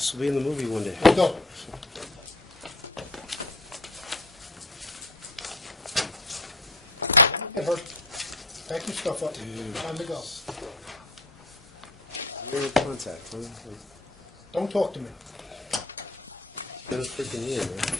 This will be in the movie one day. Let's go. Get her. Pack your stuff up. Dude. Time to go. You're in contact, huh? Don't talk to me. You're a freaking year, man.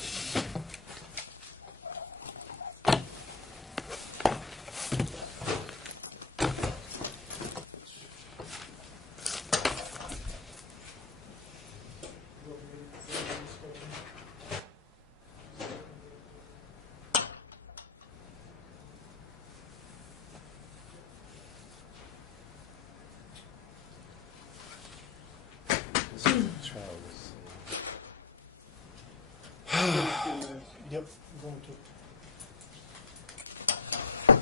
Yep, I'm going to.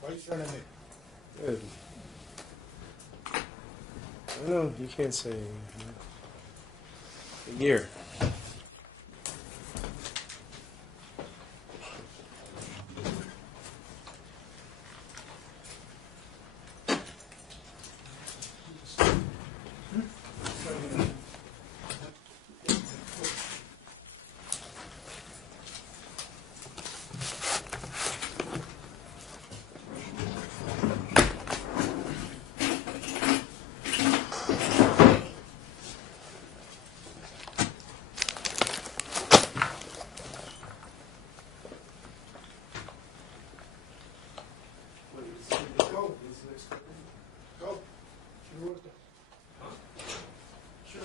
Why are you staring at me? Good. I know, you can't say a year. Go. Go. Sure. Sure.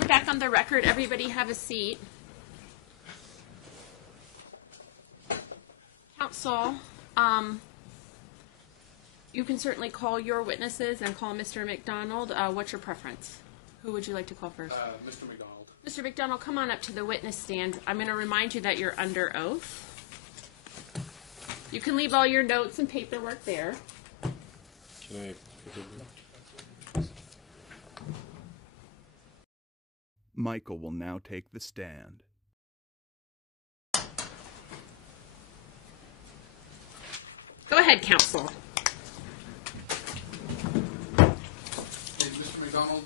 We're back on the record. Everybody have a seat. Counsel, you can certainly call your witnesses and call Mr. McDonald. What's your preference? Who would you like to call first? Mr. McDonald. Mr. McDonald, come on up to the witness stand. I'm going to remind you that you're under oath. You can leave all your notes and paperwork there. Can I? Michael will now take the stand. Go ahead, counsel. Hey, Mr. McDonald,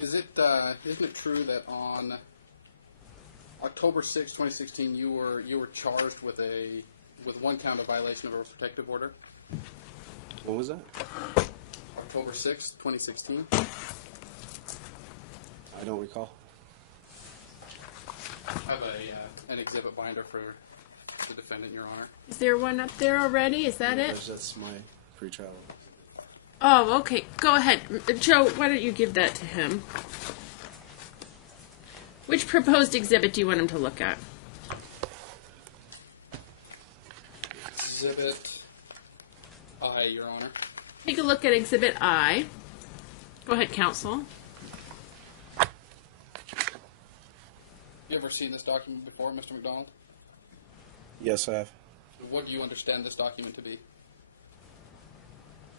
isn't it true that on October 6, 2016, you were charged with one count of violation of a protective order? What was that? October 6, 2016. I don't recall. I have an exhibit binder for the defendant, Your Honor. Is there one up there already? Is that it? That's my pretrial. Oh, okay. Go ahead. Joe, why don't you give that to him? Which proposed exhibit do you want him to look at? Exhibit I, Your Honor. Take a look at Exhibit I. Go ahead, counsel. You ever seen this document before, Mr. McDonald? Yes, I have. What do you understand this document to be?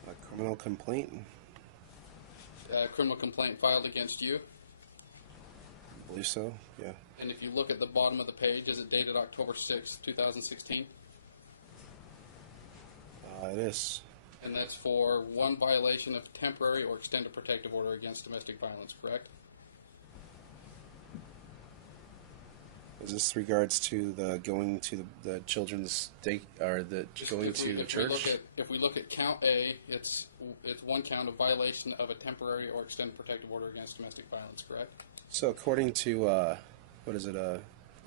A criminal complaint. A criminal complaint filed against you. I believe so, yeah. And if you look at the bottom of the page, is it dated October 6, 2016? It is. And that's for one violation of temporary or extended protective order against domestic violence, correct? Is this regards to the going to the children's day or the going to church? If we look at count A, it's one count of violation of a temporary or extended protective order against domestic violence, correct? So according to what is it,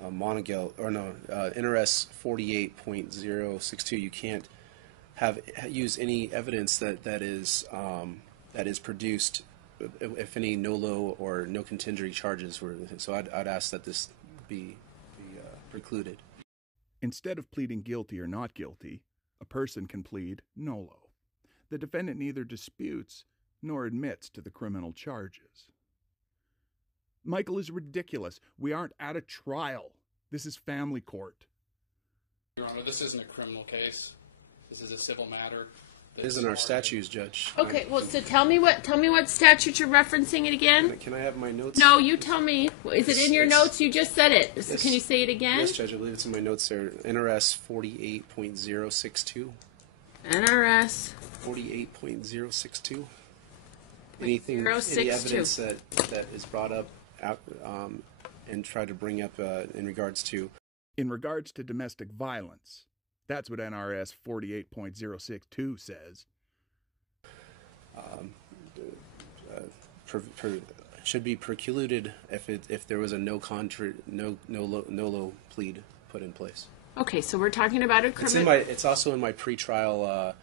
Monagel or no, NRS 48.062, you can't use any evidence that is produced if any NOLO or no contingency charges were. So I'd ask that this be precluded. Instead of pleading guilty or not guilty, a person can plead nolo. The defendant neither disputes nor admits to the criminal charges. Michael is ridiculous. We aren't at a trial. This is family court. Your Honor, this isn't a criminal case. This is a civil matter. It isn't our statutes, Judge. Okay, well, so tell me what statute you're referencing it again. Can I have my notes? No, you tell me. Is it in your notes? You just said it. Yes. Can you say it again? Yes, Judge. I believe it's in my notes there. NRS 48.062. NRS 48.062. Anything, 062. any evidence that is brought up and tried to bring up in regards to domestic violence. That's what NRS 48.062 says. Should be precluded if there was a no plead put in place. Okay, so we're talking about a criminal. It's also in my pretrial.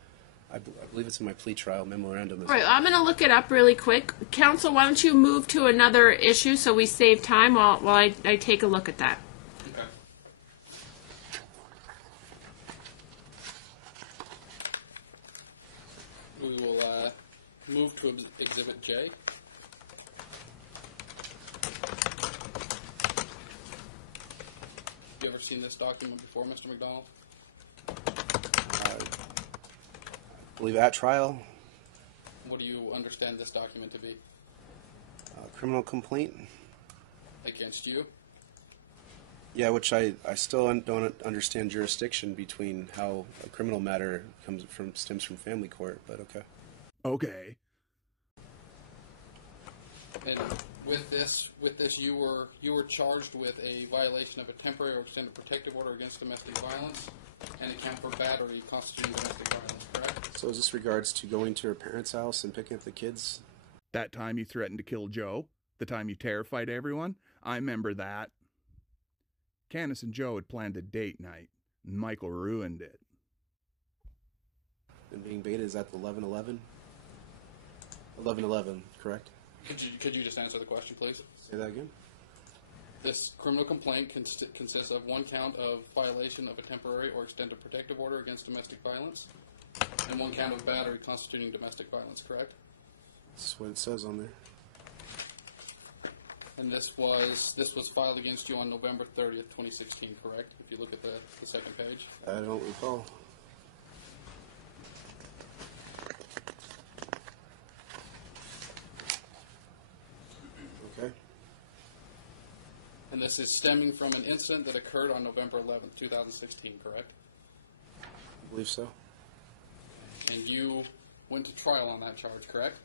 I believe it's in my plea trial memorandum. All right, I'm going to look it up really quick. Counsel, why don't you move to another issue so we save time while I take a look at that. Okay. We will move to Exhibit J. You ever seen this document before, Mr. McDonald? I believe at trial. What do you understand this document to be? Criminal complaint. Against you? Yeah, which I still don't understand jurisdiction between how a criminal matter stems from family court, but okay. Okay. And with this, you were charged with a violation of a temporary or extended protective order against domestic violence and a count for battery constituting domestic violence, correct? So is this regards to going to her parents' house and picking up the kids? That time you threatened to kill Joe? The time you terrified everyone? I remember that. Candace and Joe had planned a date night, and Michael ruined it. And being baited, is that the 11/11? 11/11, correct? Could you just answer the question, please? Say that again? This criminal complaint consists of one count of violation of a temporary or extended protective order against domestic violence and one count of battery constituting domestic violence, correct? That's what it says on there. And this was filed against you on November 30th, 2016, correct? If you look at the second page. I don't recall. Okay. And this is stemming from an incident that occurred on November 11th, 2016, correct? I believe so. And you went to trial on that charge, correct?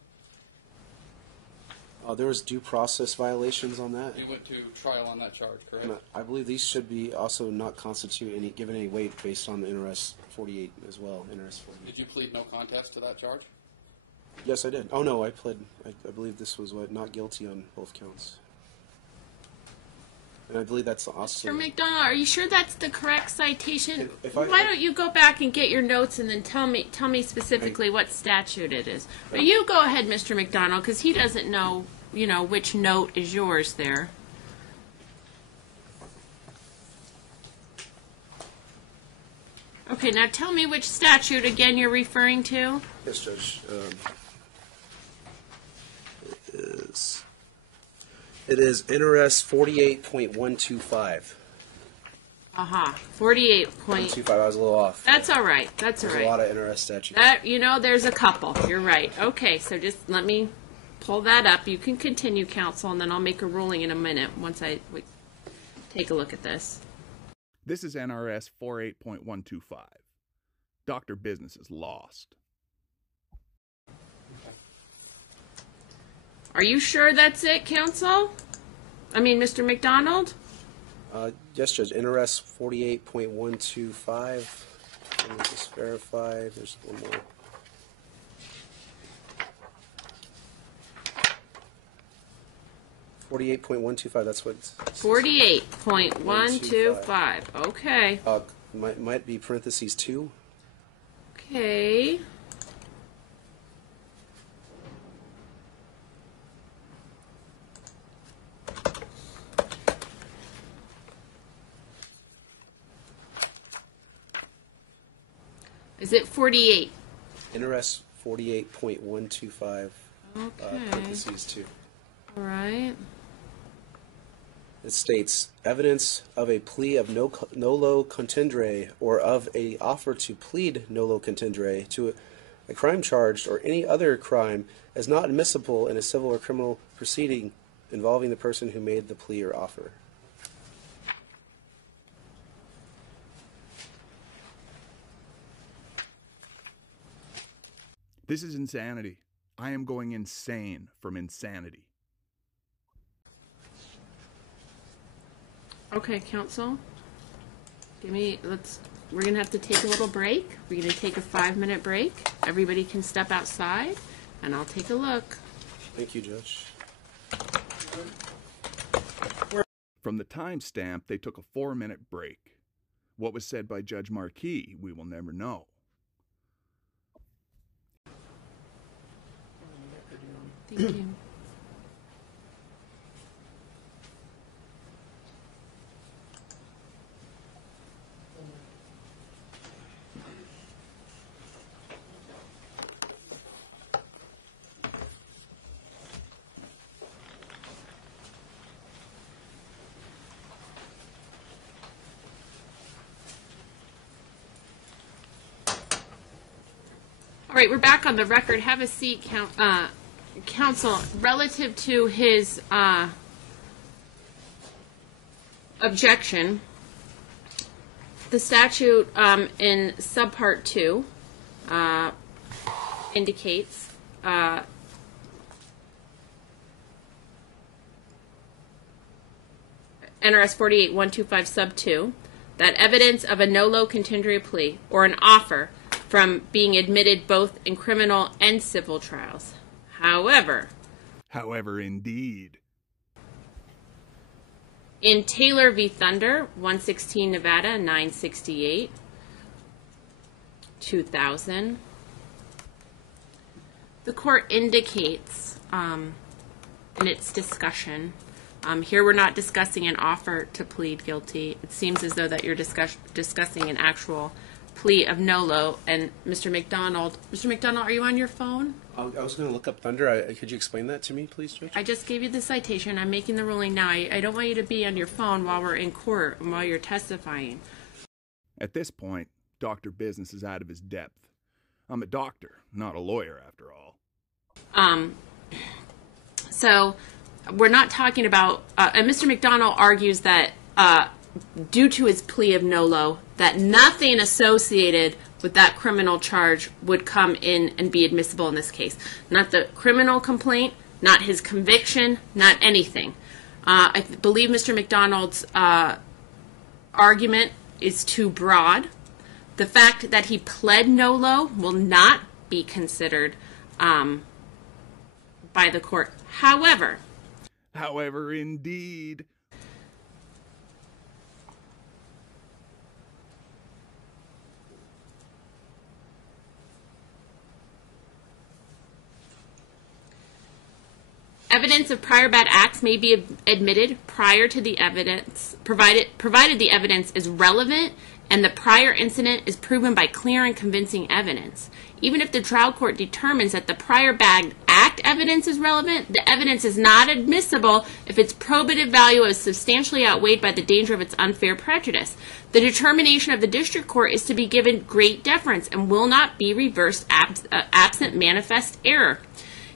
There was due process violations on that. You went to trial on that charge, correct? And I believe these should be also not constitute given any weight based on the NRS 48 as well. NRS 48. Did you plead no contest to that charge? Yes, I did. Oh no, I pled. I believe this was not guilty on both counts. And I believe that's also. Mr. McDonald, are you sure that's the correct citation? If Why don't you go back and get your notes and then tell me specifically what statute it is? But you go ahead, Mr. McDonald, because he doesn't know, which note is yours there. Okay, now tell me which statute again you're referring to. Yes, Judge. It is NRS 48.125. 48 point. 125. I was a little off. That's all right. That's all There's right. a lot of NRS statutes. There's a couple. You're right. Okay, so just let me pull that up. You can continue, counsel, and then I'll make a ruling in a minute once we take a look at this. This is NRS 48.125. Dr. Business is lost. Are you sure that's it, counsel? Mr. McDonald? Yes, Judge. NRS 48.125. Let me just verify. There's one more. $48.125. That's what. 48.125. Okay. Might be parentheses 2. Okay. Is it 48? NRS 48.125, Okay. parentheses 2. All right. It states, evidence of a plea of nolo contendere or of a offer to plead nolo contendere to a crime charged or any other crime is not admissible in a civil or criminal proceeding involving the person who made the plea or offer. This is insanity. I am going insane from insanity. Okay, counsel. We're going to have to take a little break. We're going to take a 5-minute break. Everybody can step outside, and I'll take a look. Thank you, Judge. From the timestamp, they took a 4-minute break. What was said by Judge Marquis, we will never know. Thank you. All right, we're back on the record. Have a seat, counsel. Relative to his objection, the statute in subpart 2 indicates NRS 48125 sub 2 that evidence of a nolo contendere plea or an offer from being admitted both in criminal and civil trials. However, indeed. In Taylor v. Thunder, 116 Nevada, 968, 2000, the court indicates in its discussion, here we're not discussing an offer to plead guilty. It seems as though that you're discussing an actual plea of nolo. And Mr. McDonald, are you on your phone? I was going to look up Thunder. Could you explain that to me, please, Judge? I just gave you the citation. I'm making the ruling now. I don't want you to be on your phone while we're in court and while you're testifying. At this point, Dr. Business is out of his depth. I'm a doctor, not a lawyer, after all. So we're not talking about, and Mr. McDonald argues that due to his plea of nolo, that nothing associated with that criminal charge would come in and be admissible in this case. Not the criminal complaint, not his conviction, not anything. I believe Mr. McDonald's argument is too broad. The fact that he pled nolo will not be considered by the court. However, indeed. evidence of prior bad acts may be admitted prior to the evidence, provided the evidence is relevant and the prior incident is proven by clear and convincing evidence. Even if the trial court determines that the prior bad act evidence is relevant, the evidence is not admissible if its probative value is substantially outweighed by the danger of its unfair prejudice. The determination of the district court is to be given great deference and will not be reversed absent manifest error.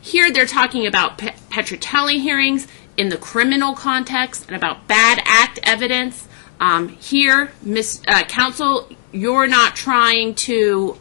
Here they're talking about Petrotelli hearings in the criminal context and about bad act evidence. Here, counsel, you're not trying to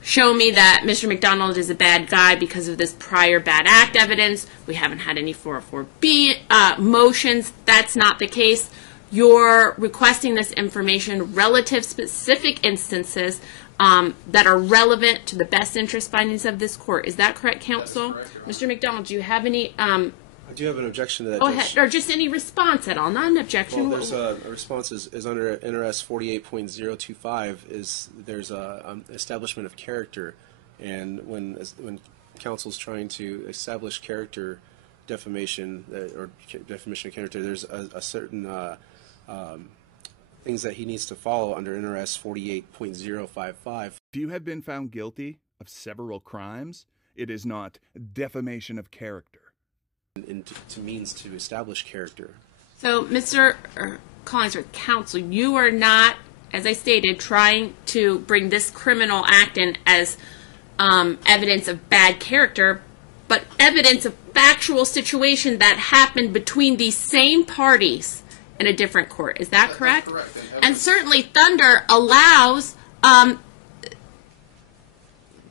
show me that Mr. McDonald is a bad guy because of this prior bad act evidence. We haven't had any 404B motions. That's not the case. You're requesting this information relative specific instances that are relevant to the best interest findings of this court. Is that correct, counsel? That is correct, Mr. McDonald, do you have any... I do have an objection to that. Go ahead, or just any response at all, not an objection. Well, there's a response is under NRS 48.025 there's a establishment of character, and when counsel's trying to establish character defamation or defamation of character, there's a certain things that he needs to follow under NRS 48.055. If you have been found guilty of several crimes, it is not defamation of character. And to means to establish character. So, Mr. Collingsworth, counsel, you are not, as I stated, trying to bring this criminal act in as evidence of bad character, but evidence of factual situation that happened between these same parties in a different court. Is that correct? That's correct. And certainly Thunder allows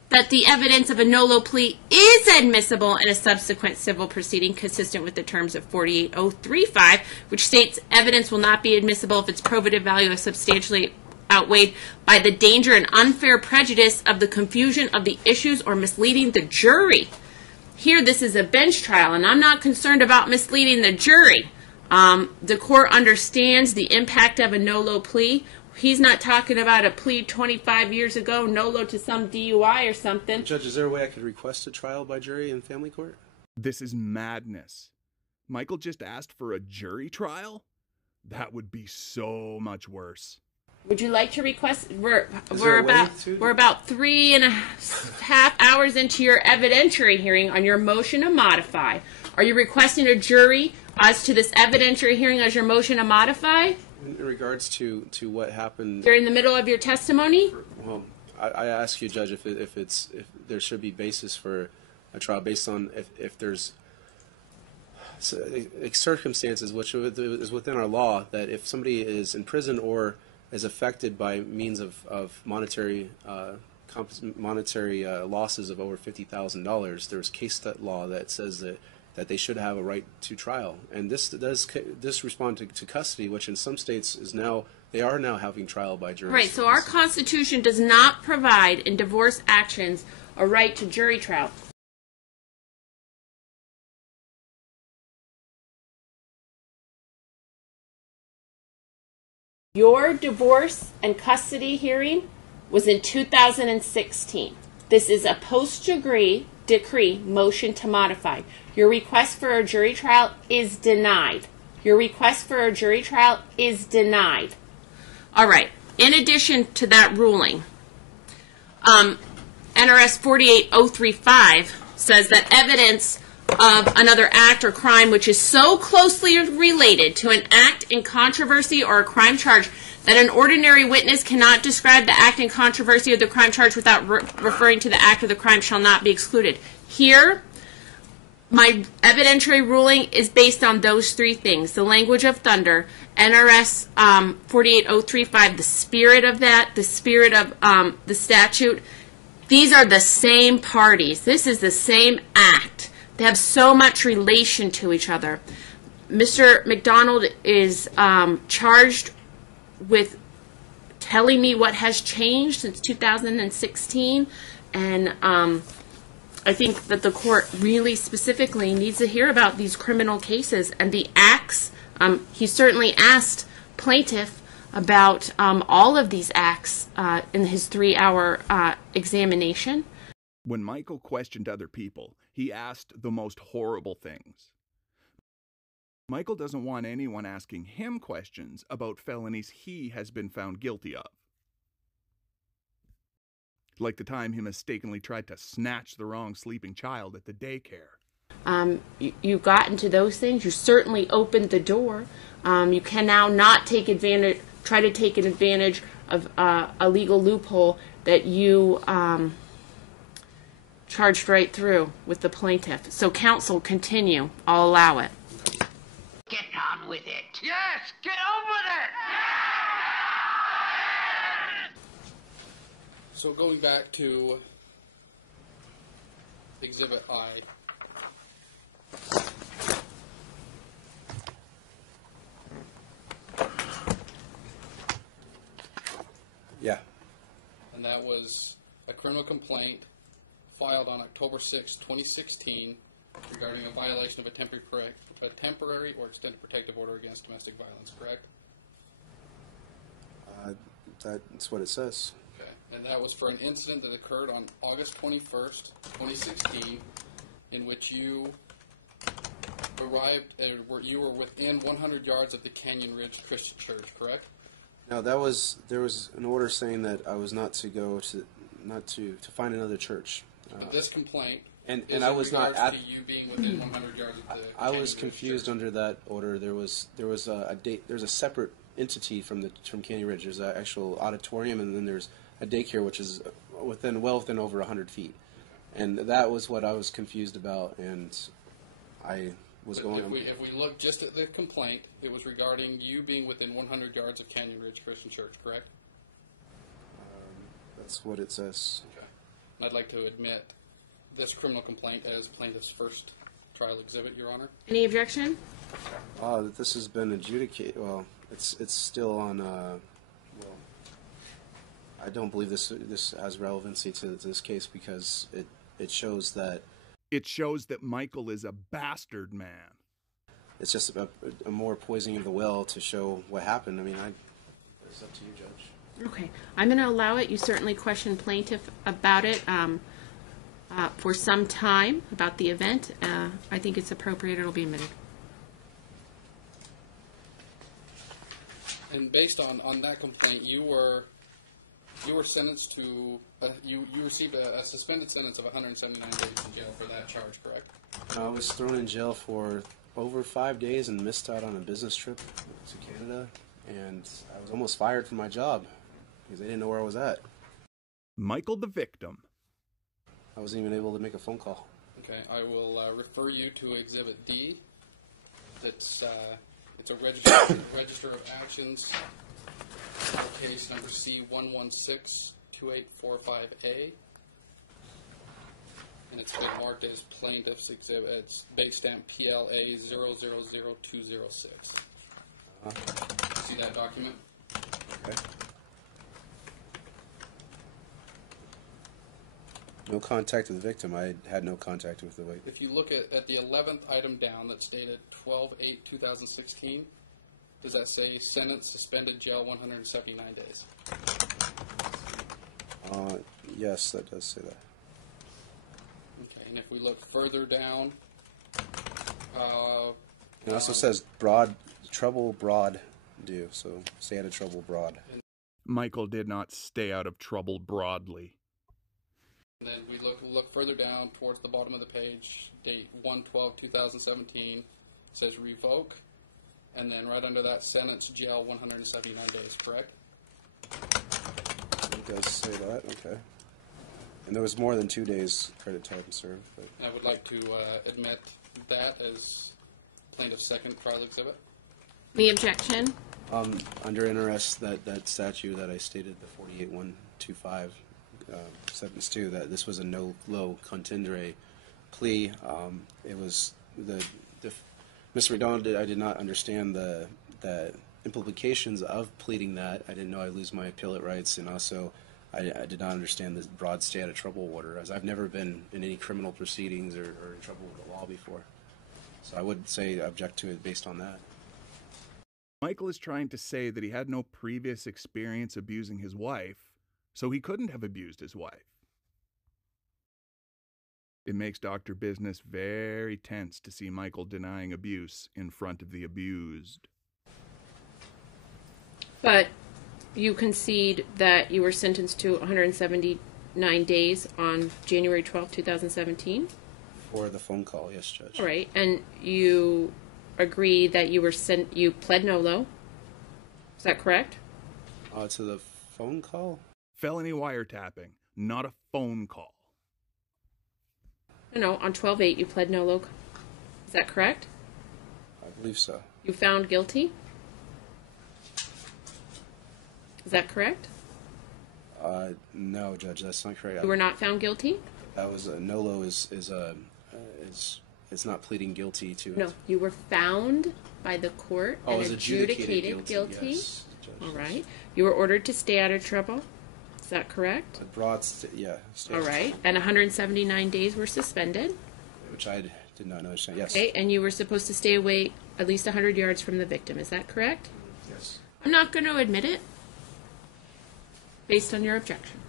that the evidence of a no-low plea is admissible in a subsequent civil proceeding consistent with the terms of 48035, which states evidence will not be admissible if its probative value is substantially outweighed by the danger and unfair prejudice of the confusion of the issues or misleading the jury. Here, this is a bench trial, and I'm not concerned about misleading the jury. The court understands the impact of a no-low plea. He's not talking about a plea 25 years ago, no-low to some DUI or something. Judge, is there a way I could request a trial by jury in family court? This is madness. Michael just asked for a jury trial? That would be so much worse. Would you like to request? We're there a way about 3.5 hours into your evidentiary hearing on your motion to modify. Are you requesting a jury as to this evidentiary hearing as your motion to modify? In regards to what happened During the middle of your testimony? Well, I ask you, Judge, if there should be basis for a trial based on if there's circumstances which is within our law that if somebody is in prison or is affected by means of monetary losses of over $50,000, there's case law that says that they should have a right to trial, and this respond to custody, which in some states they are now having trial by jury. Right. So our Constitution does not provide in divorce actions a right to jury trial. Your divorce and custody hearing was in 2016. This is a post-decree motion to modify. Your request for a jury trial is denied. Your request for a jury trial is denied. All right. In addition to that ruling, NRS 48035 says that evidence of another act or crime which is so closely related to an act in controversy or a crime charge that an ordinary witness cannot describe the act in controversy or the crime charge without referring to the act or the crime shall not be excluded. Here, my evidentiary ruling is based on those three things: the language of Thunder, NRS 48035, the spirit of that, the spirit of the statute. These are the same parties. This is the same act. They have so much relation to each other. Mr. McDonald is charged with telling me what has changed since 2016, and I think that the court really specifically needs to hear about these criminal cases and the acts. He certainly asked plaintiff about all of these acts in his 3-hour examination. When Michael questioned other people, he asked the most horrible things. Michael doesn't want anyone asking him questions about felonies he has been found guilty of. Like the time he mistakenly tried to snatch the wrong sleeping child at the daycare. You got into those things. You certainly opened the door. You can now not try to take advantage of a legal loophole that you charged right through with the plaintiff. So counsel, continue. I'll allow it. Get on with it. Yes, get on with it. So going back to Exhibit I. Yeah. And that was a criminal complaint filed on October 6, 2016 regarding a violation of a temporary or extended protective order against domestic violence, correct? That's what it says. Okay. And that was for an incident that occurred on August 21st, 2016, in which you were within 100 yards of the Canyon Ridge Christian Church, correct? Now there was an order saying that I was not to go to, not to find another church. But this complaint And is I in was not regards at. to you being within 100 yards of the I Canyon was Ridge confused Church. under that order. There was a date. There's a separate entity from Canyon Ridge. There's an actual auditorium, and then there's a daycare, which is within over 100 feet. And that was what I was confused about, and I was But going. if we look just at the complaint, it was regarding you being within 100 yards of Canyon Ridge Christian Church, correct? That's what it says. Okay. I'd like to admit this criminal complaint as plaintiff's first trial exhibit, Your Honor. Any objection? That this has been adjudicated. Well, it's still on. Well, I don't believe this has relevancy to this case because it shows that It shows that Michael is a bastard man. it's just a more poisoning of the well to show what happened. I mean, it's up to you, Judge. Okay. I'm going to allow it. You certainly questioned plaintiff about it for some time, about the event. I think it's appropriate. It'll be admitted. And based on that complaint, you were sentenced to you received a suspended sentence of 179 days in jail for that charge, correct? I was thrown in jail for over 5 days and missed out on a business trip to Canada, and I was almost fired from my job because they didn't know where I was at. Michael the victim. I wasn't even able to make a phone call. Okay, I will refer you to Exhibit D. It's a register of actions. Case number C1162845A, and it's been marked as plaintiff's exhibit. It's base stamp PLA 000206. See that document? Okay. No contact with the victim. I had no contact with the victim. If you look at the 11th item down that's dated 12/8/2016, does that say sentence, suspended, jail 179 days? Yes, that does say that. Okay, and if we look further down, It also says trouble broad due, so stay out of trouble broad. Michael did not stay out of trouble broadly. and then we look further down towards the bottom of the page, date 1/12/2017, says revoke, and then right under that sentence, jail 179 days, correct? It does say that, okay. And there was more than 2 days credit time served. But I would like to admit that as plaintiff's second trial exhibit. Any objection? under NRS, that statute that I stated, the 48125 sentence 2, that this was a no low contendere plea. It was Mr. McDonald I did not understand the implications of pleading that. I didn't know I'd lose my appellate rights, and also I did not understand the broad stay out of trouble order, as I've never been in any criminal proceedings or in trouble with the law before. So I would say object to it based on that. Michael is trying to say that he had no previous experience abusing his wife, so he couldn't have abused his wife. It makes Dr. Business very tense to see Michael denying abuse in front of the abused. But you concede that you were sentenced to 179 days on January 12, 2017? For the phone call, yes, Judge. All right, and you agree that you pled no low? Is that correct? To the phone call? Felony wiretapping, not a phone call. No, on 12/8 you pled no low. Is that correct? I believe so. You found guilty? Is that correct? No, Judge, that's not correct. You were not found guilty? That was NOLO is it's not pleading guilty to. No, you were found by the court Oh, and it was adjudicated guilty. Yes, Judge. All right. You were ordered to stay out of trouble. Is that correct? A broad, yeah. All right. And 179 days were suspended. Which I did not understand. Yes. Okay. And you were supposed to stay away at least 100 yards from the victim. Is that correct? Yes. I'm not going to admit it based on your objection.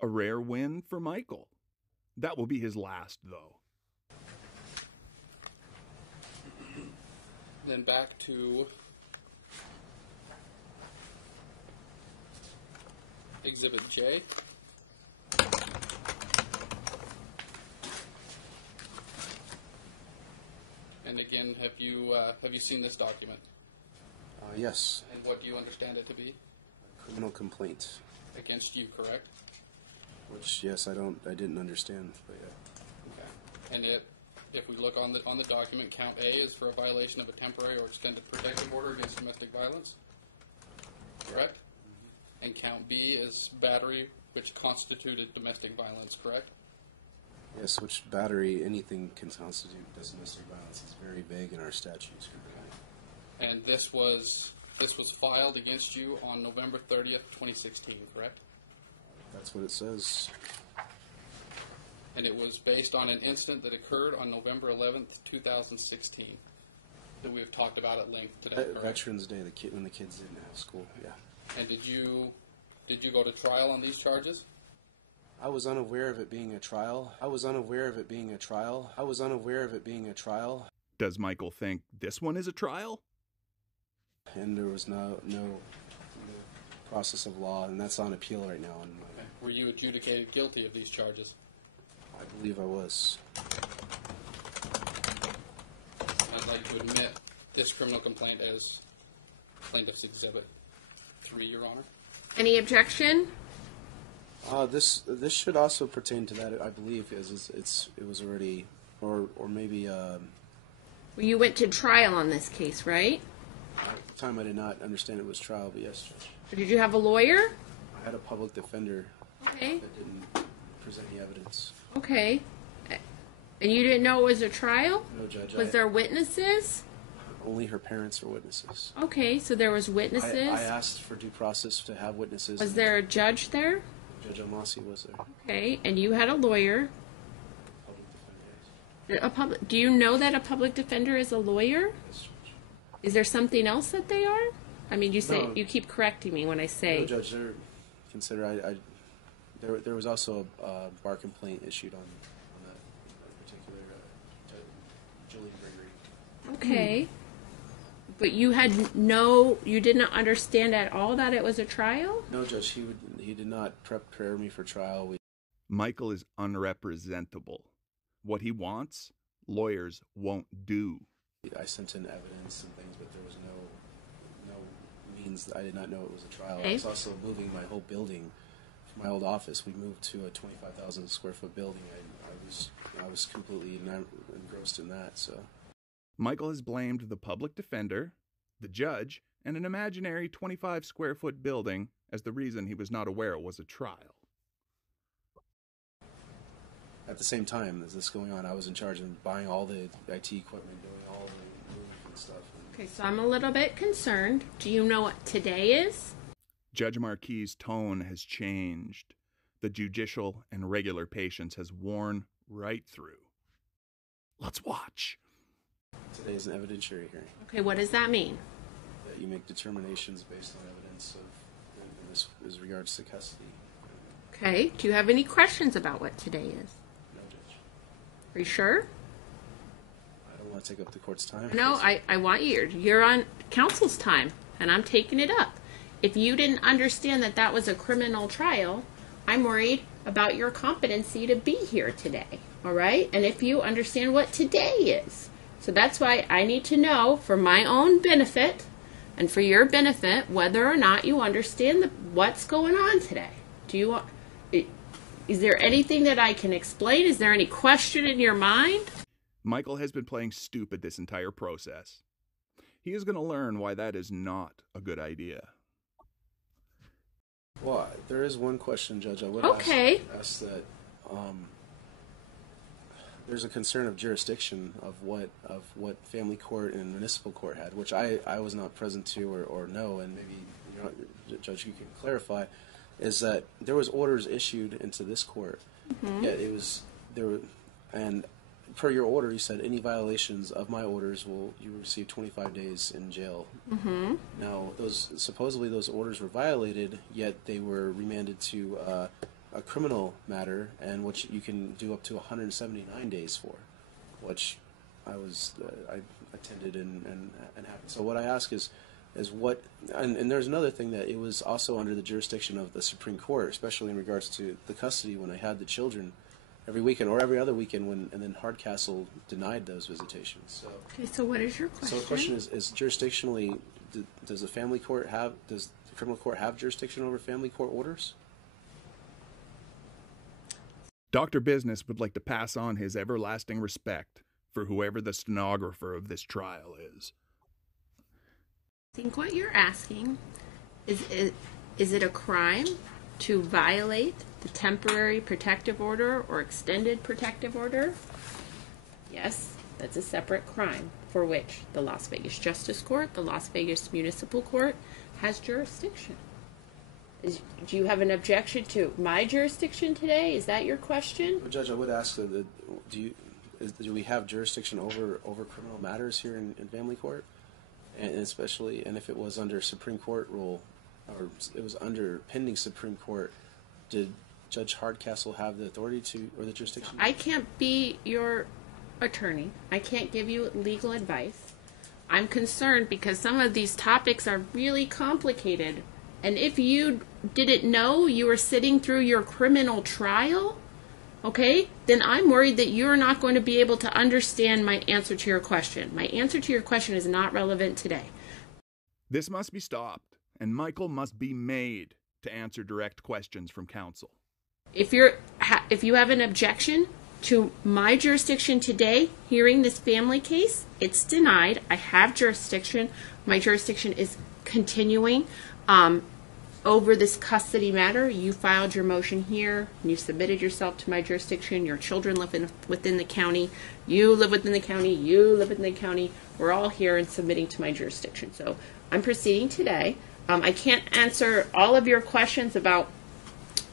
A rare win for Michael. That will be his last, though. Then back to Exhibit J. And again, have you seen this document? Yes. And what do you understand it to be? Criminal complaint. Against you, correct? Which, yes, I didn't understand, but yeah. Okay. And if we look on the document, count A is for a violation of a temporary or extended protective order against domestic violence, correct? Mm-hmm. And count B is battery, which constituted domestic violence, correct? Yes, which battery, anything can constitute domestic violence. It's very vague in our statutes. And this was filed against you on November 30th, 2016, correct? That's what it says. And it was based on an incident that occurred on November 11th, 2016, that we have talked about at length today, correct? Veterans Day, when the kids didn't have school, yeah. And did you go to trial on these charges? I was unaware of it being a trial. Does Michael think this one is a trial? And there was no process of law, and that's on appeal right now. And Okay. Were you adjudicated guilty of these charges? I believe I was. I'd like to admit this criminal complaint as Plaintiff's Exhibit 3, Your Honor. Any objection? This should also pertain to that, I believe, as it was already, or maybe. Well, you went to trial on this case, right? At the time, I did not understand it was trial, but yes, Judge. Did you have a lawyer? I had a public defender Okay. that didn't present any evidence. Okay. And you didn't know it was a trial? No, Judge. Was there witnesses? Only her parents were witnesses. Okay, so there was witnesses. I asked for due process to have witnesses. Was there a judge there? Judge Almasi was there. Okay, and you had a lawyer. Public defender, yes. Do you know that a public defender is a lawyer? Yes, Judge. Is there something else that they are? I mean, you say No. you keep correcting me when I say. No, Judge. There was also a bar complaint issued on that particular Julian Gregory. Okay. But you did not understand at all that it was a trial? No, Judge. He did not prepare me for trial. Michael is unrepresentable. What he wants, lawyers won't do. I sent in evidence and things, but there was no means. I did not know it was a trial. Okay. I was also moving my whole building from my old office. We moved to a 25,000 square foot building. I was completely engrossed in that. So Michael has blamed the public defender, the judge, and an imaginary 25 square foot building as the reason he was not aware it was a trial. at the same time as this going on, I was in charge of buying all the IT equipment, doing all the moving and stuff. Okay, so I'm a little bit concerned. Do you know what today is? Judge Marquis' tone has changed. The judicial and regular patience has worn right through. Let's watch. Today is an evidentiary hearing. Okay, what does that mean? That you make determinations based on evidence in this as regards to custody. Okay, do you have any questions about what today is? No, Judge. Are you sure? I don't want to take up the court's time. No, I want you. You're on counsel's time, and I'm taking it up. If you didn't understand that that was a criminal trial, I'm worried about your competency to be here today, all right? And if you understand what today is. So that's why I need to know, for my own benefit and for your benefit, whether or not you understand what's going on today. Is there anything that I can explain? Is there any question in your mind? Michael has been playing stupid this entire process. He is going to learn why that is not a good idea. Well, there is one question, Judge. I would ask that there's a concern of jurisdiction of what family court and municipal court had, which I was not present to or know, and maybe Judge, you can clarify, is that there was orders issued into this court. Mm-hmm. Yeah, and per your order, you said any violations of my orders you receive 25 days in jail. Mm-hmm. Now, supposedly those orders were violated, yet they were remanded to a criminal matter, and which you can do up to 179 days for, which I attended and happened. So what I ask is, is what, and there's another thing, that it was also under the jurisdiction of the Supreme Court, especially in regards to the custody when I had the children every weekend or every other weekend and then Hardcastle denied those visitations. So, Okay, so what is your question? so the question is jurisdictionally, does the criminal court have jurisdiction over family court orders? Dr. Business would like to pass on his everlasting respect for whoever the stenographer of this trial is. I think what you're asking is it a crime to violate the temporary protective order or extended protective order? Yes, that's a separate crime for which the Las Vegas Justice Court, the Las Vegas Municipal Court, has jurisdiction. Do you have an objection to my jurisdiction today? Is that your question? Well, Judge, I would ask do we have jurisdiction over criminal matters here in family court? And especially, and if it was under Supreme Court rule, or it was under pending Supreme Court, did Judge Hardcastle have the authority to, or the jurisdiction? I can't be your attorney. I can't give you legal advice. I'm concerned because some of these topics are really complicated. And if you didn't know you were sitting through your criminal trial, okay, then I'm worried that you're not going to be able to understand my answer to your question. My answer to your question is not relevant today. This must be stopped, and Michael must be made to answer direct questions from counsel. If you have an objection to my jurisdiction today, hearing this family case, it's denied. I have jurisdiction. My jurisdiction is continuing. Over this custody matter, you filed your motion here, and you submitted yourself to my jurisdiction. Your children live within the county. You live within the county. You live within the county. We're all here and submitting to my jurisdiction. So I'm proceeding today. I can't answer all of your questions about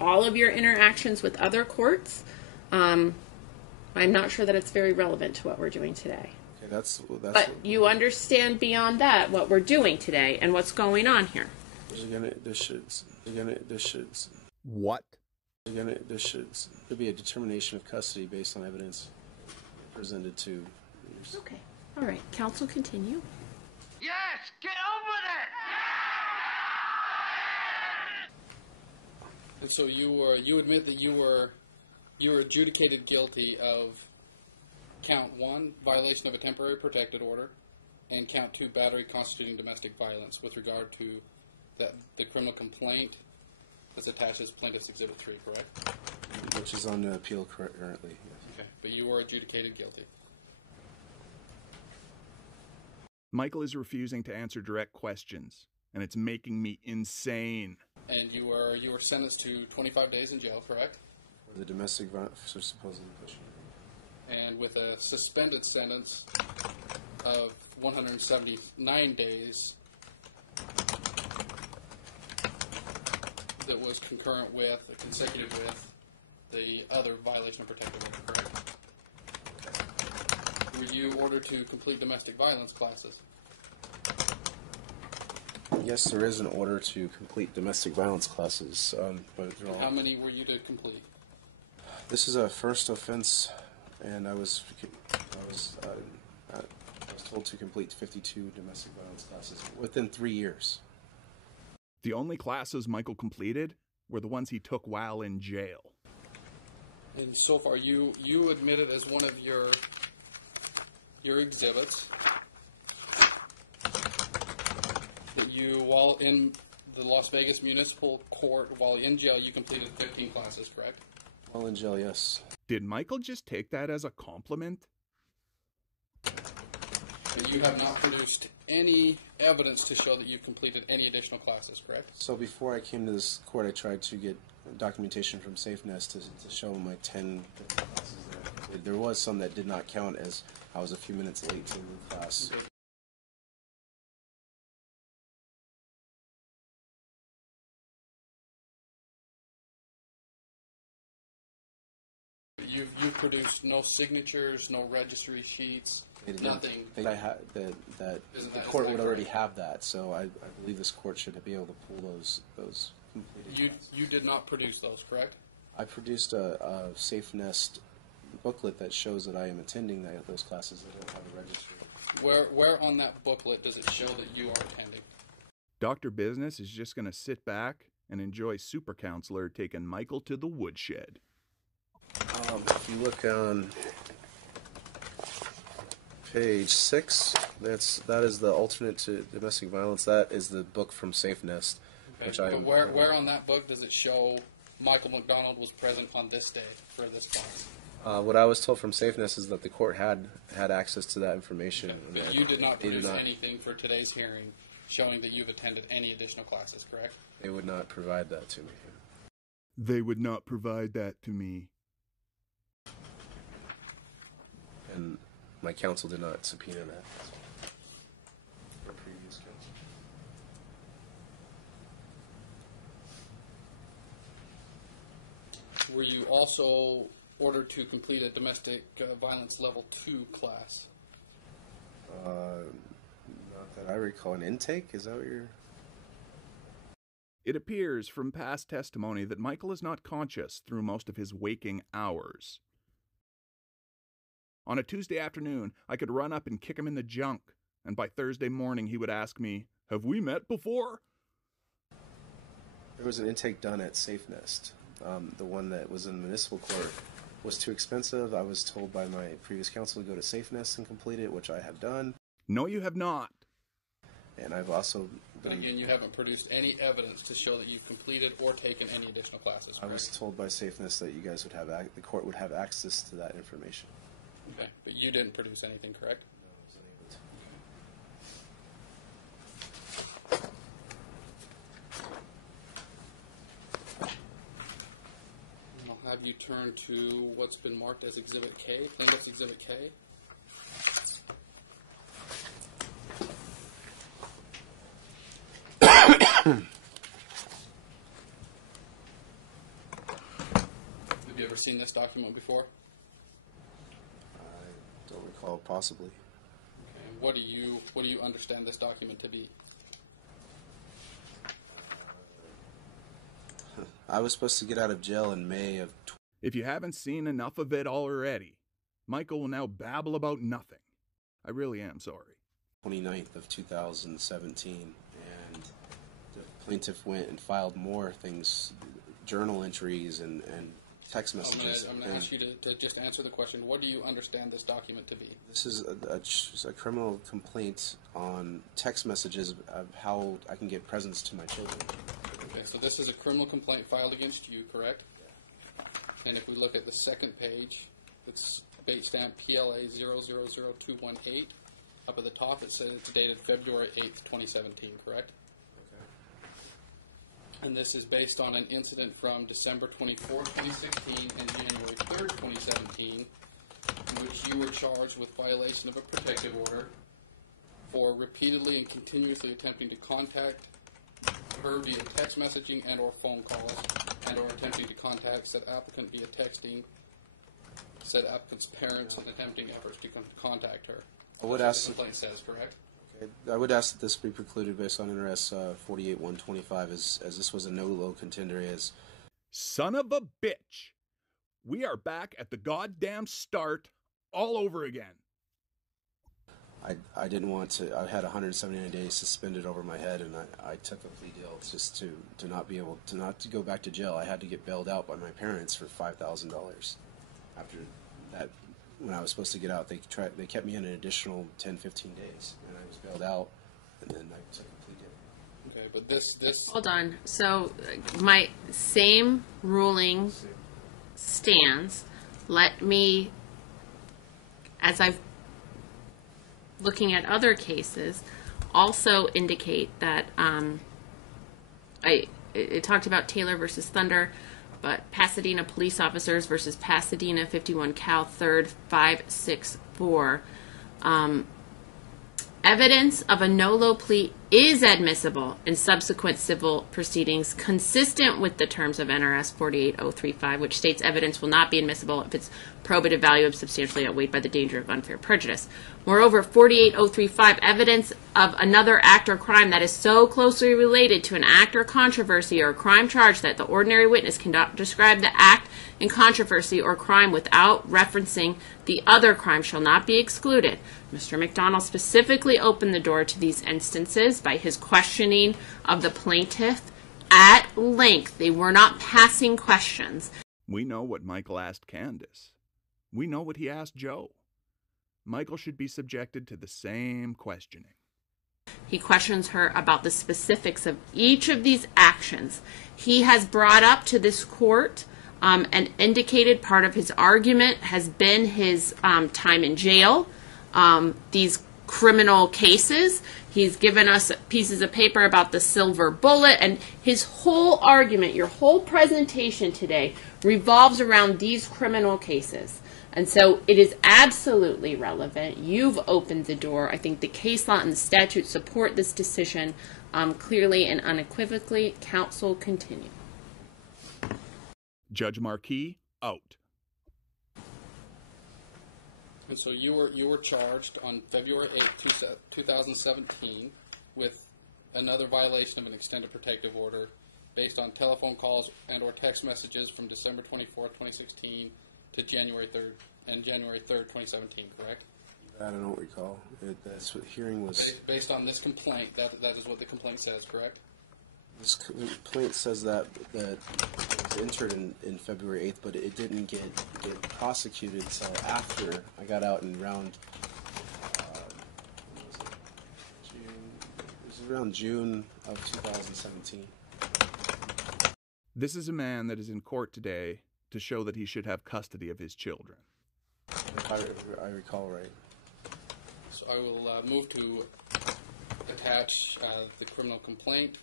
all of your interactions with other courts. I'm not sure that it's very relevant to what we're doing today. Okay, but you understand beyond that what we're doing today and what's going on here. There should be a determination of custody based on evidence presented to. Okay. All right. Counsel, continue. Yes, get on with it! And so you admit that you were adjudicated guilty of count 1, violation of a temporary protected order, and count 2, battery constituting domestic violence with regard to the criminal complaint that's attached as Plaintiff's Exhibit 3, correct? Which is on appeal currently, yes. Okay, but you were adjudicated guilty. Michael is refusing to answer direct questions, and it's making me insane. And you were sentenced to 25 days in jail, correct? For the domestic violence, supposedly pushing. And with a suspended sentence of 179 days that was concurrent with, consecutive with, the other violation of protective order, correct? Were you ordered to complete domestic violence classes? Yes, there is an order to complete domestic violence classes, but they're all... How many were you to complete? This is a first offense, and I was told to complete 52 domestic violence classes within 3 years. The only classes Michael completed were the ones he took while in jail. And so far, you admitted as one of your exhibits that you, while in the Las Vegas Municipal Court, while in jail, you completed 15 classes, correct? While in jail, yes. Did Michael just take that as a compliment? And you have not produced any evidence to show that you've completed any additional classes, correct? So before I came to this court, I tried to get documentation from SafeNest to show my 10 classes there. There was some that did not count, as I was a few minutes late to the class. Okay. You've produced no signatures, no registry sheets, nothing. The court would already have that, so I believe this court should be able to pull those completed classes. You did not produce those, correct? I produced a SafeNest booklet that shows that I am attending those classes. I don't have a registry. Where on that booklet does it show that you are attending? Dr. Business is just going to sit back and enjoy Super Counselor taking Michael to the woodshed. If you look on page 6, that is the alternate to domestic violence. That is the book from Safe Nest, which I. But where on that book does it show Michael McDonald was present on this day for this class? What I was told from Safe Nest is that the court had access to that information. Okay. But you did not produce anything for today's hearing showing that you've attended any additional classes, correct? They would not provide that to me. They would not provide that to me. And my counsel did not subpoena that. Our previous counsel. Were you also ordered to complete a domestic violence level 2 class? Not that I recall. An intake? Is that what you're... It appears from past testimony that Michael is not conscious through most of his waking hours. On a Tuesday afternoon, I could run up and kick him in the junk, and by Thursday morning he would ask me, "Have we met before?" There was an intake done at Safe Nest. The one that was in municipal court was too expensive. I was told by my previous counsel to go to Safe Nest and complete it, which I have done. No, you have not. And I've also But again, you haven't produced any evidence to show that you've completed or taken any additional classes, correct? I was told by Safe Nest that you guys would have, the court would have access to that information. Okay, but you didn't produce anything, correct? No, I wasn't able to. I'll have you turn to what's been marked as Exhibit K, Plaintiff's Exhibit K. Have you ever seen this document before? I don't recall, possibly. Okay, and what do you understand this document to be? I was supposed to get out of jail in May of... If you haven't seen enough of it already, Michael will now babble about nothing. I really am sorry. 29th of 2017, and the plaintiff went and filed more things, journal entries and text messages. I'm going to ask you to just answer the question. What do you understand this document to be? This is a criminal complaint on text messages of how I can get presents to my children. Okay, so this is a criminal complaint filed against you, correct? Yeah. And if we look at the second page, it's date stamp PLA 000218. Up at the top, it says it's dated February 8th, 2017, correct? Okay. And this is based on an incident from December 24th, 2016 and January 3rd, 2017, in which you were charged with violation of a protective order for repeatedly and continuously attempting to contact her via text messaging and or phone calls, and or attempting to contact said applicant via texting said applicant's parents and attempting efforts to contact her. I would That's ask... what the complaint says, correct? Okay. I would ask that this be precluded based on NRS 48-125 as this was a no-low contender as... Son of a bitch! We are back at the goddamn start all over again. I didn't want to... I had 179 days suspended over my head, and I took a plea deal just to not be able to... not to go back to jail. I had to get bailed out by my parents for $5,000. After that, when I was supposed to get out, they kept me in an additional 10, 15 days, and I was bailed out, and then I took a plea deal. Okay, but this Hold on. So my same ruling stands. Let me, as I've looking at other cases, also indicate that it talked about Taylor versus Thunder, but Pasadena police officers versus Pasadena 51 Cal 3rd 564. Evidence of a no-low plea is admissible in subsequent civil proceedings consistent with the terms of NRS 48035, which states evidence will not be admissible if its probative value is substantially outweighed by the danger of unfair prejudice. Moreover, 48035, evidence of another act or crime that is so closely related to an act or controversy or crime charge that the ordinary witness cannot describe the act in controversy or crime without referencing the other crime shall not be excluded. Mr. McDonald specifically opened the door to these instances evidenced by his questioning of the plaintiff at length. They were not passing questions. We know what Michael asked Candace. We know what he asked Joe. Michael should be subjected to the same questioning. He questions her about the specifics of each of these actions. He has brought up to this court and indicated part of his argument has been his time in jail, these criminal cases. He's given us pieces of paper about the silver bullet, and his whole argument, your whole presentation today, revolves around these criminal cases. And so it is absolutely relevant. You've opened the door. I think the case law and the statute support this decision clearly and unequivocally. Counsel, continue. Judge Marquis, out. And so you were charged on February 8th, 2017 with another violation of an extended protective order based on telephone calls and or text messages from December 24th, 2016 to January 3rd and January 3rd, 2017, correct? I don't recall. That's what hearing was. Based on this complaint, that is what the complaint says, correct? This complaint says that it was entered in February 8th, but it didn't get prosecuted until after I got out in around June. It was around June of 2017. This is a man that is in court today to show that he should have custody of his children. If I recall right. So I will move to attach the criminal complaint.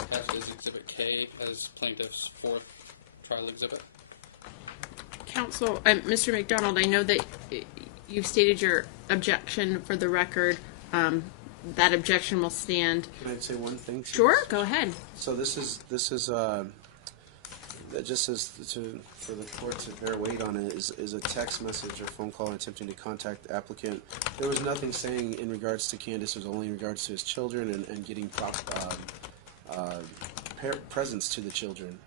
Attached as Exhibit K as plaintiff's fourth trial exhibit. Counsel, Mr. McDonald, I know that you've stated your objection for the record. That objection will stand. Can I say one thing? Sure, go ahead. So this is just as for the court to bear weight on it is a text message or phone call attempting to contact the applicant. There was nothing saying in regards to Candace. It was only in regards to his children and getting presents to the children.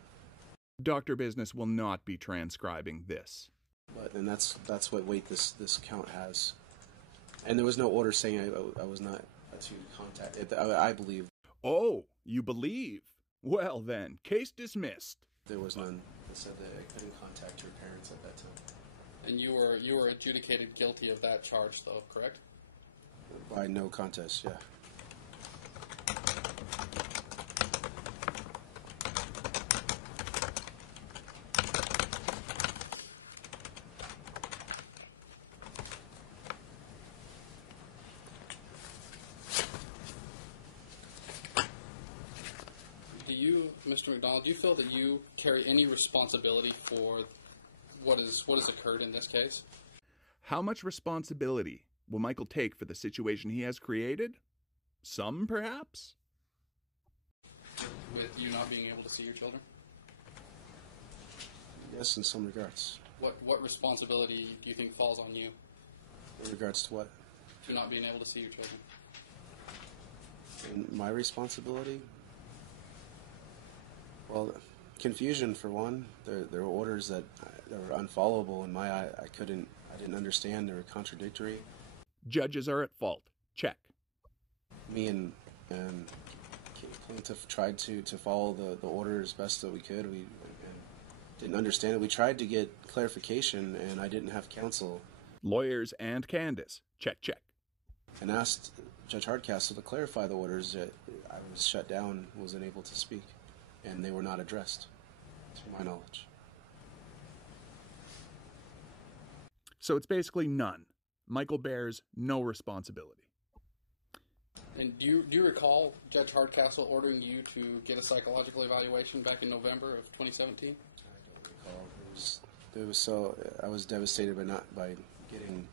Dr. Business will not be transcribing this. And that's what weight this count has. And there was no order saying I was not to contact it. I believe. Oh, you believe? Well then, case dismissed. There was none that said that I couldn't contact your parents at that time. And you were adjudicated guilty of that charge, though, correct? By no contest, yeah. Mr. McDonald, do you feel that you carry any responsibility for what has occurred in this case? How much responsibility will Michael take for the situation he has created? Some, perhaps? With you not being able to see your children? Yes, in some regards. What responsibility do you think falls on you? In regards to what? To not being able to see your children. And my responsibility? Well, confusion for one. There were orders that were unfollowable in my eye. I didn't understand. They were contradictory. Judges are at fault. Check. Me and plaintiff tried to follow the order as best that we could. We didn't understand it. We tried to get clarification, and I didn't have counsel. Lawyers and Candace. Check, check. And asked Judge Hardcastle to clarify the orders. That I was shut down, wasn't able to speak, and they were not addressed, to my knowledge. So it's basically none. Michael bears no responsibility. And do you recall Judge Hardcastle ordering you to get a psychological evaluation back in November of 2017? I don't recall. I was devastated by getting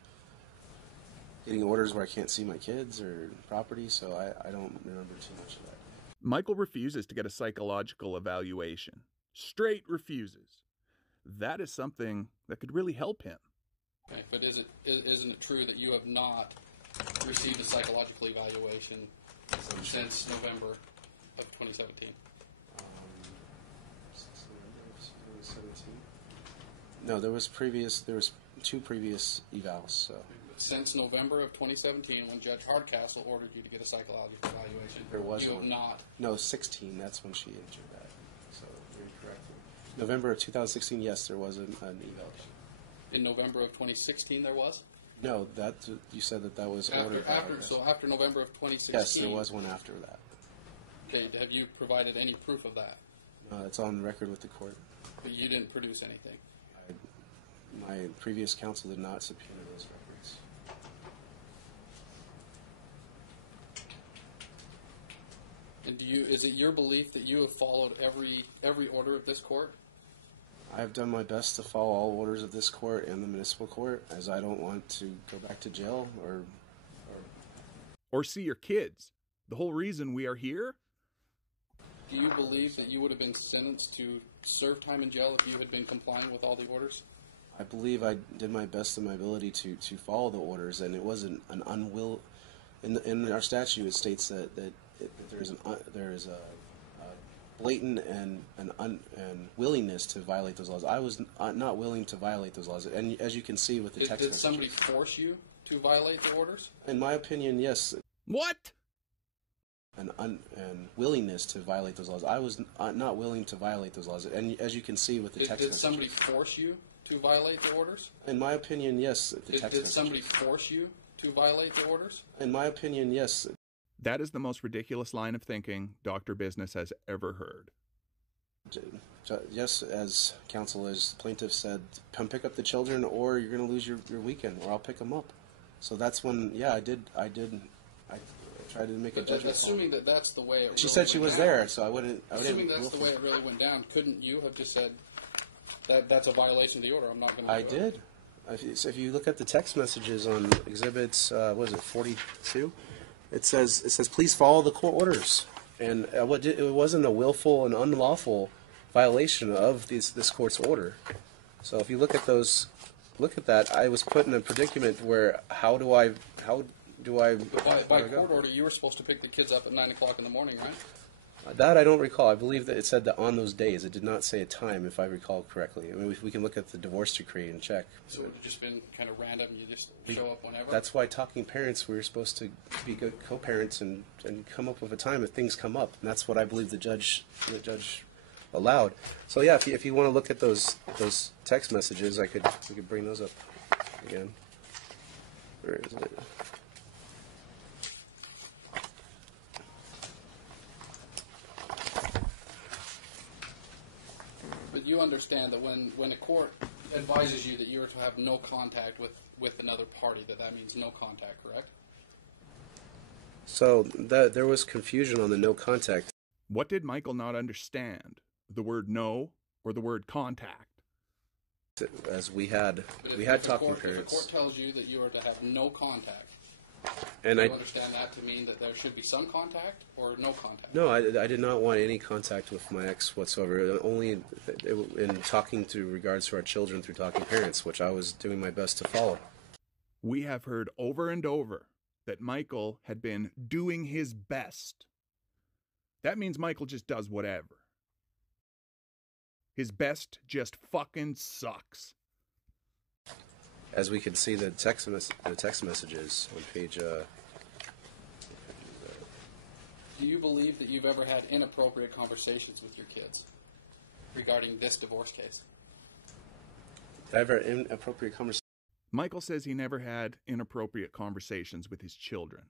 orders where I can't see my kids or property, so I don't remember too much of that. Michael refuses to get a psychological evaluation. Straight refuses. That is something that could really help him. Okay, but isn't it true that you have not received a psychological evaluation since November of 2017? Since November of 2017? No, there was two previous evals. So. since November of 2017, when Judge Hardcastle ordered you to get a psychological evaluation. There was you have one. not. No, 16. That's when she entered that. So you're correct. November of 2016. Yes, there was an eval. In November of 2016, there was. No, that you said that was ordered. After November of 2016. Yes, there was one after that. Okay, have you provided any proof of that? It's on record with the court. But you didn't produce anything. My previous counsel did not subpoena those records. And is it your belief that you have followed every order of this court? I have done my best to follow all orders of this court and the municipal court, as I don't want to go back to jail Or see your kids. The whole reason we are here? Do you believe that you would have been sentenced to serve time in jail if you had been complying with all the orders? I believe I did my best in my ability to follow the orders, and it wasn't an unwill. In our statute, it states that there is a blatant and willingness to violate those laws. I was not willing to violate those laws, and as you can see with the text Did message. somebody force you to violate the orders? In my opinion, yes. What? And willingness to violate those laws. I was not willing to violate those laws, and as you can see with the text Did message. somebody force you to violate the orders? In my opinion, yes. Did somebody force you to violate the orders? In my opinion, yes. That is the most ridiculous line of thinking Dr. Business has ever heard. Yes, as counsel, as plaintiff said, come pick up the children, or you're going to lose your weekend, or I'll pick them up. So that's when, yeah, I tried to make a judgment call. Assuming that that's the way it She really said she went was down, there, so I wouldn't. Assuming that's the way it really went down, couldn't you have just said that's a violation of the order? I'm not going to. I did. So if you look at the text messages on exhibits, what is it, 42? It says please follow the court orders, and it wasn't a willful and unlawful violation of this court's order. So if you look at that, I was put in a predicament where how do I? By court order, you were supposed to pick the kids up at 9 o'clock in the morning, right? That I don't recall. I believe that it said that on those days. It did not say a time, if I recall correctly. I mean, we can look at the divorce decree and check. So it would have just been kind of random. You just show up whenever. That's why talking parents, we were supposed to be good co-parents and come up with a time if things come up. And that's what I believe the judge allowed. So yeah, if you want to look at those text messages, we could bring those up again. Where is it? But you understand that when a court advises you that you are to have no contact with another party, that means no contact, correct? So there was confusion on the no contact. What did Michael not understand? The word no or the word contact? As we had talking parents. If the court tells you that you are to have no contact, and do you understand that to mean that there should be some contact or no contact? No, I did not want any contact with my ex whatsoever. Only in talking to regards to our children through talking parents, which I was doing my best to follow. We have heard over and over that Michael had been doing his best. That means Michael just does whatever. His best just fucking sucks. As we can see, the text messages on page. Do you believe that you've ever had inappropriate conversations with your kids regarding this divorce case? Did I ever have inappropriate conversations? Michael says he never had inappropriate conversations with his children.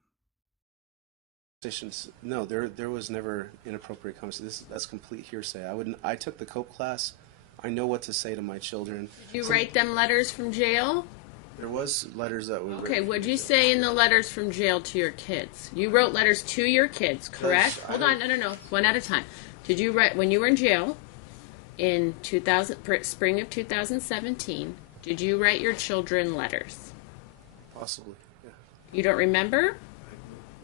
No, there was never inappropriate conversations. That's complete hearsay. I took the COPE class. I know what to say to my children. Did you write them letters from jail? There was letters that were Okay, written. what'd you say in the letters from jail to your kids? You wrote letters to your kids, correct? Yes, Hold on, no, one at a time. Did you write, when you were in jail in spring of 2017, did you write your children letters? Possibly, yeah. You don't remember?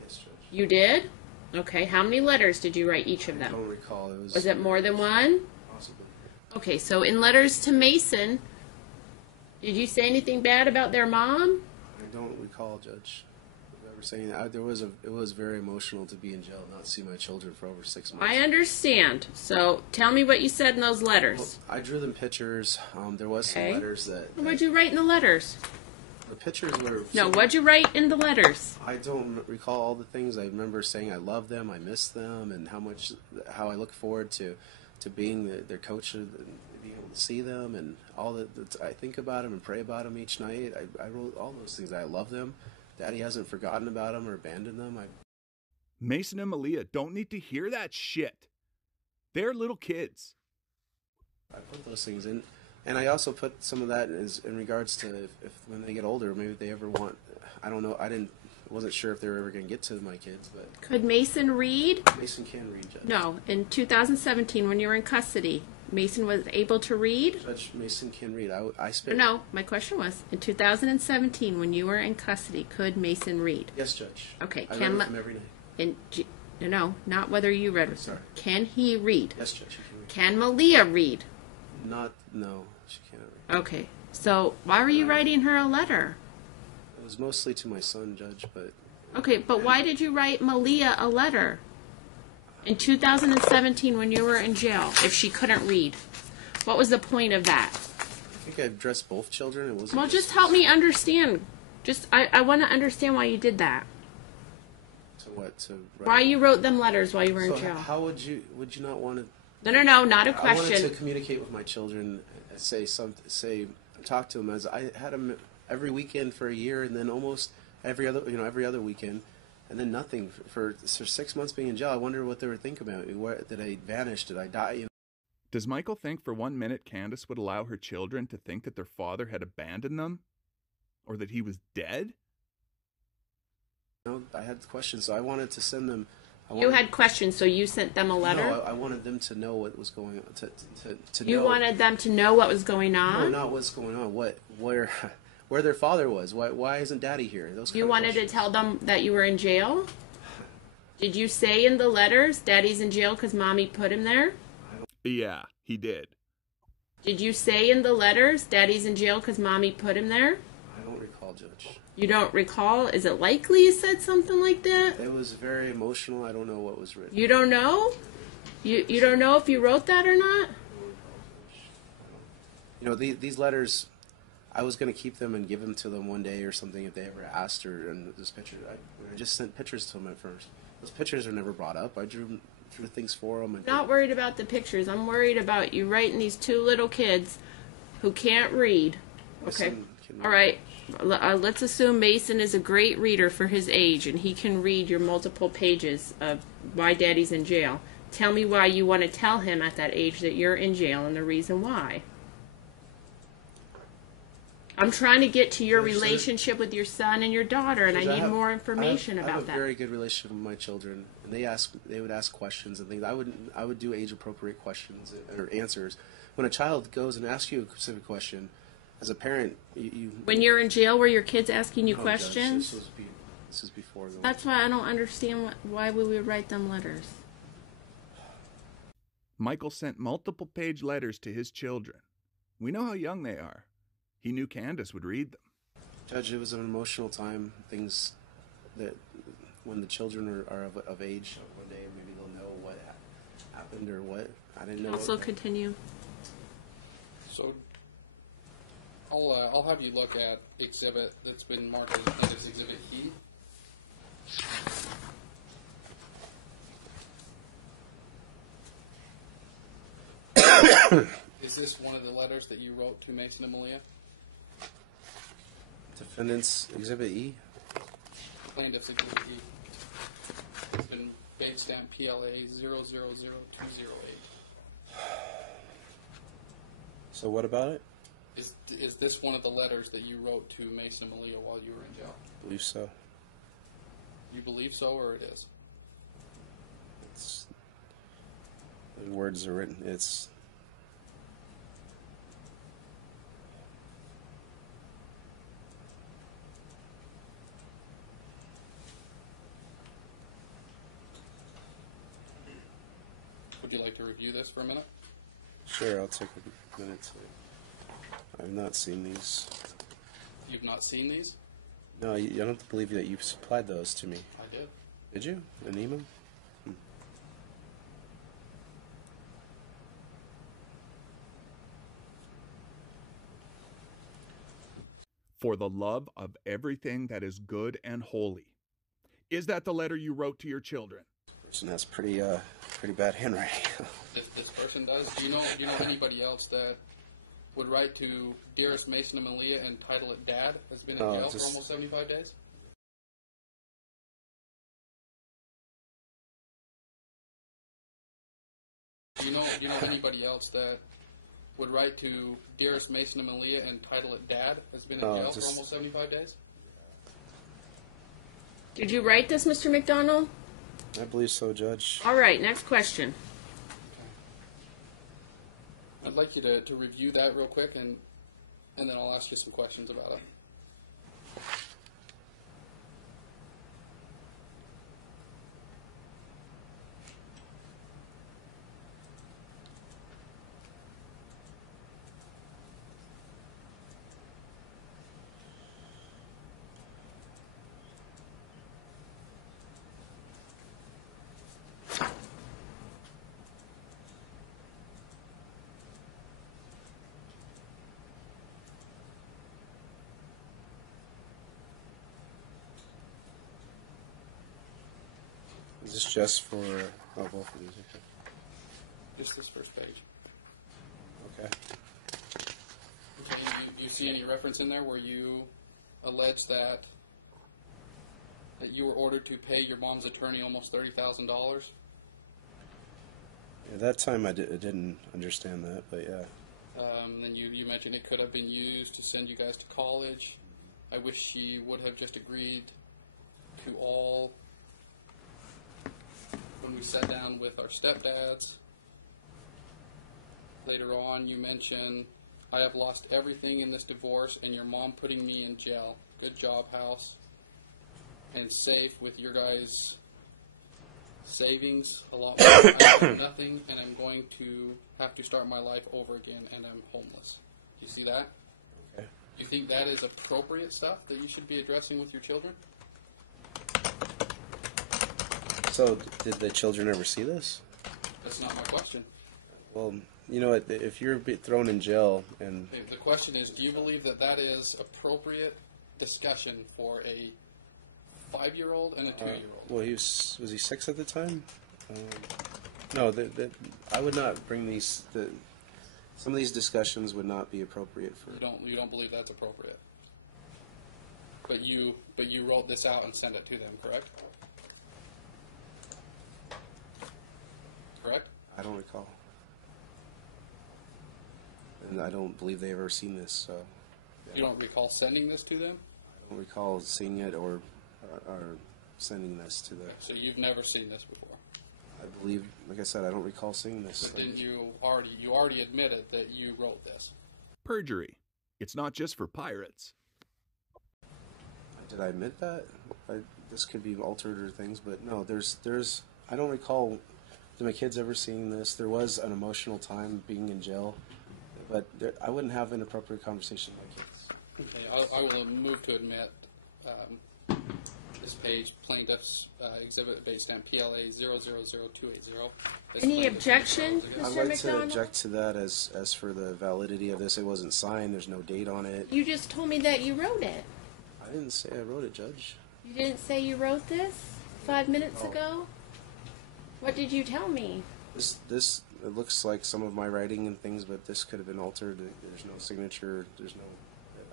Yes, Judge. You did? Okay, how many letters did you write each of I them? don't recall. Was it more than one? Possibly. Okay, so in letters to Mason, did you say anything bad about their mom? I don't recall, Judge, ever saying that. It was very emotional to be in jail and not see my children for over 6 months. I understand. So tell me what you said in those letters. Well, I drew them pictures. There was some Okay. letters that. What'd you write in the letters? The pictures were. No, what'd you write in the letters? I don't recall all the things. I remember saying I love them, I miss them, and how I look forward to being their coach and being able to see them, and all that. I think about them and pray about them each night. I wrote all those things. I love them. Daddy hasn't forgotten about them or abandoned them. Mason and Malia don't need to hear that shit. They're little kids. I put those things in, and I also put some of that in regards to if when they get older, maybe they ever want. I don't know. Wasn't sure if they were ever going to get to my kids, but Could Mason read? Mason can read, Judge. No. In 2017, when you were in custody, Mason was able to read? Judge, Mason can read. I spent. No, my question was, in 2017, when you were in custody, could Mason read? Yes, Judge. Okay, I read with him every night. No, not whether you read with Sorry. him. Can he read? Yes, Judge. She can read. Can Malia read? No, she can't read. Okay, so why were you writing her a letter? It was mostly to my son, Judge, but Okay, but why did you write Malia a letter in 2017 when you were in jail if she couldn't read? What was the point of that? I think I addressed both children. It wasn't. Well, just help me understand. I want to understand why you did that. To what? To write. Why you wrote them letters while you were in So jail? how would you not want to? No, not a I wanted question. to communicate with my children, talk to them as I had them every weekend for a year, and then almost every other weekend, and then nothing for 6 months being in jail. I wonder what they were thinking about me. Where did I vanish? Did I die? Does Michael think for 1 minute Candace would allow her children to think that their father had abandoned them? Or that he was dead? I had questions, so I wanted to send them. You had questions, so you sent them a letter? No, I wanted them to know what was going on. To You know. wanted them to know what was going No, on? not what's going on. Where their father was. Why isn't Daddy here? Those You kind of wanted to questions. tell them that you were in jail? Did you say in the letters, Daddy's in jail because Mommy put him there? Yeah, he did. Did you say in the letters, Daddy's in jail because Mommy put him there? I don't recall, Judge. You don't recall? Is it likely you said something like that? It was very emotional. I don't know what was written. You don't know? You don't know if you wrote that or not? These letters, I was going to keep them and give them to them one day or something if they ever asked her. And this picture, I just sent pictures to them at first. Those pictures are never brought up. I drew things for them. And Not worried about the pictures. I'm worried about you writing these two little kids who can't read. Okay. All right. Let's assume Mason is a great reader for his age and he can read your multiple pages of why Daddy's in jail. Tell me why you want to tell him at that age that you're in jail and the reason why. I'm trying to get to your relationship with your son and your daughter, and I need more information about I have a that. very good relationship with my children, and they would ask questions and things. I would do age appropriate questions or answers. When a child goes and asks you a specific question, as a parent, you When you're in jail, were your kids asking you No, Judge, questions? this was before the. That's why I don't understand why we would write them letters. Michael sent multiple page letters to his children. We know how young they are. He knew Candace would read them. Judge, it was an emotional time. Things that when the children are of age, one day maybe they'll know what happened or what I didn't know. Also continue. So I'll have you look at exhibit that's been marked as Plaintiff's Exhibit E. Is this one of the letters that you wrote to Mason and Malia? Defendant's Exhibit E. Plaintiff's Exhibit E. It's been date stamp PLA 000208. So what about it? Is this one of the letters that you wrote to Mason and Malia while you were in jail? I believe so. You believe so, or it is? The words are written. It's. Would you like to review this for a minute? Sure, I'll take a minute to. I've not seen these. You've not seen these? No, I don't believe that you supplied those to me. I did. Did you? An email? for the love of everything that is good and holy. Is that the letter you wrote to your children? Person has pretty bad handwriting. This person does. Do you know anybody else that would write to dearest Mason and Malia and title it Dad? Has been in jail for almost 75 days. Do you know anybody else that would write to dearest Mason and Malia and title it Dad? Has been in jail for almost 75 days. Did you write this, Mr. McDonald? I believe so, Judge. All right, next question. I'd like you to review that real quick, and then I'll ask you some questions about it. Is this just for both of these? Okay. Just this first page. Okay. Okay, you see any reference in there where you allege that you were ordered to pay your mom's attorney almost $30,000? At that time, I didn't understand that, but yeah. Then you mentioned it could have been used to send you guys to college. I wish she would have just agreed to all when we sat down with our stepdads. Later on, you mention, I have lost everything in this divorce and your mom putting me in jail. Good job, house. And safe with your guys' savings, a lot more. I have nothing, and I'm going to have to start my life over again, and I'm homeless. You see that? Okay. Do you think that is appropriate stuff that you should be addressing with your children? So, did the children ever see this? That's not my question. Well, you know, if you're thrown in jail and... Okay, the question is, do you believe that that is appropriate discussion for a 5-year-old and a 2-year-old? Well, was he 6 at the time? No, I would not bring these... some of these discussions would not be appropriate for... You don't believe that's appropriate? But you wrote this out and sent it to them, correct? Correct? I don't recall. And I don't believe they've ever seen this, so... Yeah. You don't recall sending this to them? I don't recall seeing it or sending this to them. So you've never seen this before? I believe, like I said, I don't recall seeing this. But then you already admitted that you wrote this. Perjury. It's not just for pirates. Did I admit that? This could be altered or things, but no, there's I don't recall my kids ever seeing this. There was an emotional time being in jail, but I wouldn't have inappropriate conversation with my kids. Okay, I will move to admit this page, plaintiff's exhibit based on PLA 000280. Any objection, I'd Mr. like McDonald? to object to that as for the validity of this. It wasn't signed. There's no date on it. You just told me that you wrote it. I didn't say I wrote it, Judge. You didn't say you wrote this 5 minutes Oh. ago? What did you tell me? This it looks like some of my writing and things, but this could have been altered. There's no signature. There's no.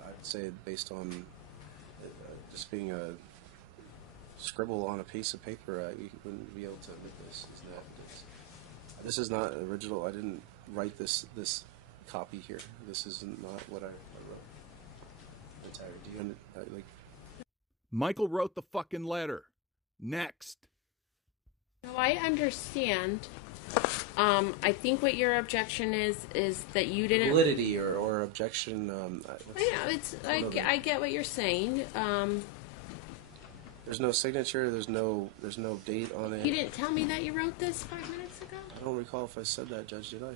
I'd say based on just being a scribble on a piece of paper, you wouldn't be able to admit this. This is not original. I didn't write this copy here. This is not what I wrote. Do you like? Michael wrote the fucking letter. Next. No, I understand. I think what your objection is that you didn't. Validity or objection. I get what you're saying. There's no signature. There's no date on it. You didn't tell me that you wrote this 5 minutes ago. I don't recall if I said that, Judge. Did I?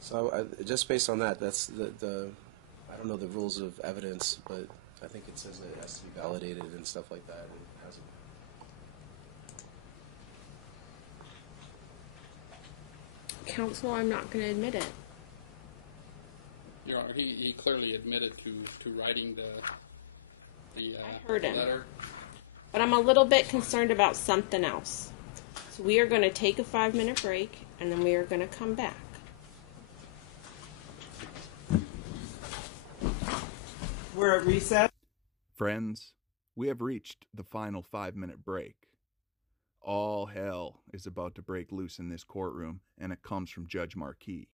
So just based on that, that's the I don't know the rules of evidence, but I think it says it has to be validated and stuff like that. It hasn't. Counsel, I'm not going to admit it. Your Honor, he clearly admitted to writing the heard him. letter. But I'm a little bit concerned about something else. So we are going to take a 5-minute break, and then we are going to come back. We're at recess. Friends, we have reached the final 5-minute break. All hell is about to break loose in this courtroom, and it comes from Judge Marquis.